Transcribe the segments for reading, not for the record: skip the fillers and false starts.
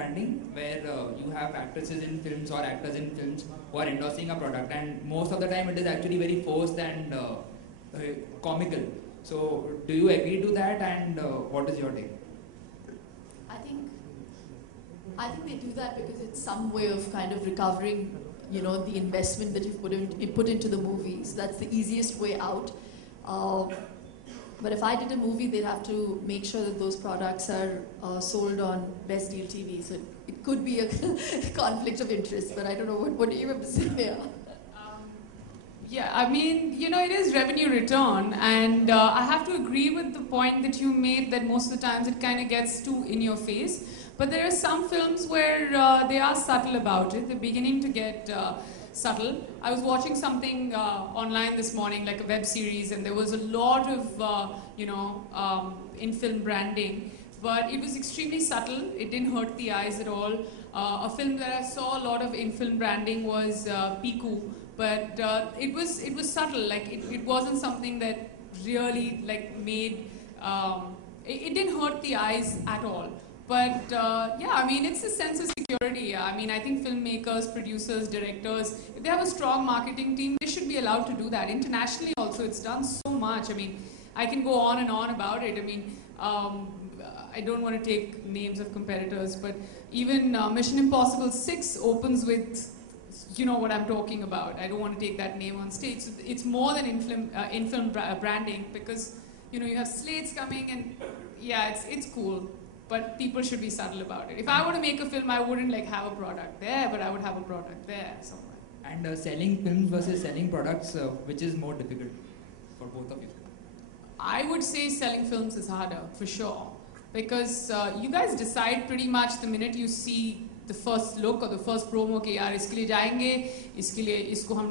branding where you have actresses in films or actors in films who are endorsing a product, and most of the time it is actually very forced and comical. So do you agree to that, and what is your take? I think they do that because it's some way of kind of recovering, you know, the investment that you've put into the movies. That's the easiest way out. But if I did a movie, they'd have to make sure that those products are sold on Best Deal TV. So it could be a conflict of interest, but I don't know. What do you have to say there? Yeah, I mean, you know, it is revenue return, and I have to agree with the point that you made that most of the times it kind of gets too in your face. But there are some films where they are subtle about it. They're beginning to get subtle. I was watching something online this morning, like a web series, and there was a lot of, in-film branding. But it was extremely subtle. It didn't hurt the eyes at all. A film that I saw a lot of in-film branding was Piku. But it was subtle. Like it wasn't something that really like made. It didn't hurt the eyes at all. But yeah, I mean, it's a sense of security. I mean, I think filmmakers, producers, directors, if they have a strong marketing team, they should be allowed to do that. Internationally also, it's done so much. I mean, I can go on and on about it. I mean, I don't want to take names of competitors, but even Mission Impossible 6 opens with, you know what I'm talking about. I don't want to take that name on stage. So it's more than in-film branding, because, you know, you have slates coming, and yeah, it's cool. But people should be subtle about it. If I were to make a film, I wouldn't like have a product there, but I would have a product there somewhere. And selling films versus selling products, which is more difficult for both of you? I would say selling films is harder, for sure. Because you guys decide pretty much the minute you see the first look or the first promo कि यार इसके लिए जाएंगे, इसके लिए इसको हम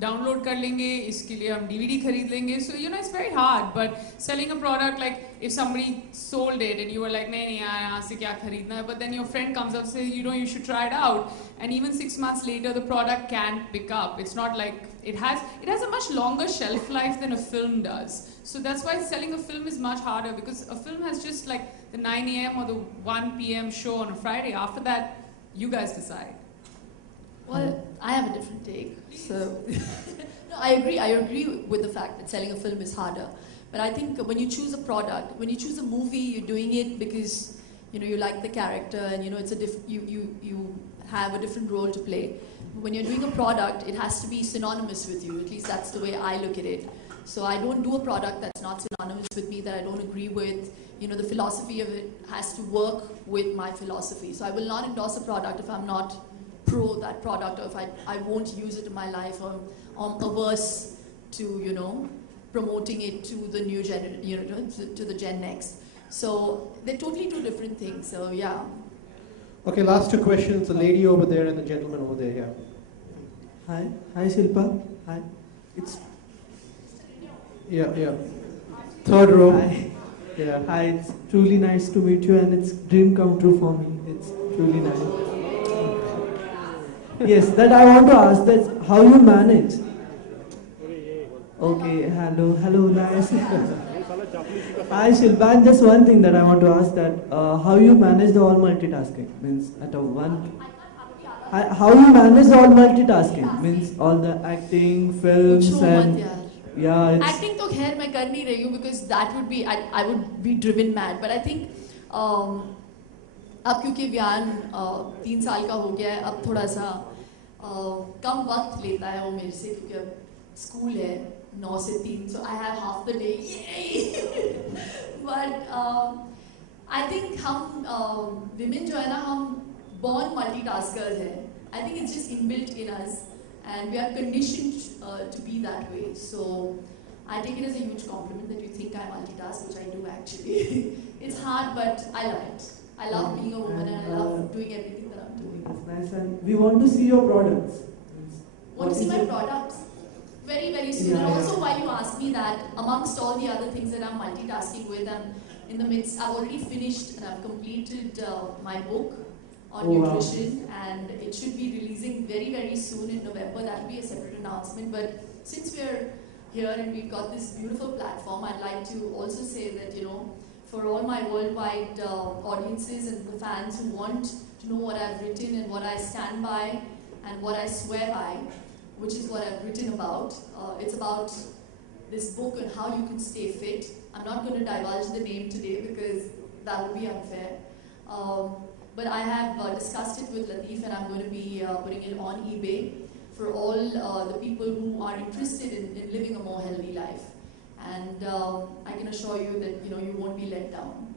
download कर लेंगे, इसके लिए हम DVD खरीद लेंगे. So you know it's very hard. But selling a product, like if somebody sold it and you were like नहीं यार यहाँ से क्या खरीदना है, but then your friend comes up and says you should try it out, and even 6 months later the product can't pick up. It's not like it has a much longer shelf life than a film does. So that's why selling a film is much harder, because a film has just like the 9 a.m. or the 1 p.m. show on a Friday. After that, you guys decide. Well, I have a different take. So, no, I agree with the fact that selling a film is harder. But I think when you choose a product, when you choose a movie, you're doing it because you like the character, and it's you have a different role to play. When you're doing a product, it has to be synonymous with you. At least that's the way I look at it. So I don't do a product that's not synonymous with me, that I don't agree with. The philosophy of it has to work with my philosophy. So I will not endorse a product if I'm not pro that product, or if I won't use it in my life, or I'm averse to promoting it to the new gen, to the Gen Next. So they're totally two different things. So yeah. Okay, last two questions. The lady over there and the gentleman over there. Yeah. Hi Shilpa. Hi. Yeah. Third row. Hi. Yeah. Hi. It's truly nice to meet you, and it's dream come true for me. It's truly nice. Yes, that I want to ask, that's how you manage. Okay, hello, nice. Hi Shilpa, and just one thing that I want to ask, that how you manage the all multitasking, means how you manage all multitasking, means all the acting, films, and yeah. Acting तो खैर मैं कर नहीं रही हूँ, because that would be I would be driven mad. But I think अब क्योंकि व्यान 3 साल का हो गया है, अब थोड़ा सा कम वक्त लेता है वो मेरे से, क्योंकि अब स्कूल है 9 से 3, so I have half the day. Yay! But I think हम women जो है ना, हम born multitaskers हैं. I think it's just inbuilt in us, and we are conditioned to be that way. So I take it as a huge compliment that you think I multitask, which I do actually. It's hard, but I love it. I love being a woman, and I love doing everything that I'm doing. That's nice, and we want to see your products. Want to see my products? Very, very soon. Yeah, and also, while you ask me that, amongst all the other things that I'm multitasking with, I'm in the midst, I've already finished and I've completed my book on nutrition, and it should be releasing very, very soon in November. That will be a separate announcement. But since we're here and we've got this beautiful platform, I'd like to also say that, for all my worldwide audiences and the fans who want to know what I've written and what I stand by and what I swear by, which is what I've written about. It's about this book on how you can stay fit. I'm not going to divulge the name today because that would be unfair. But I have discussed it with Latif, and I'm going to be putting it on eBay for all the people who are interested in living a more healthy life. And I can assure you that you won't be let down.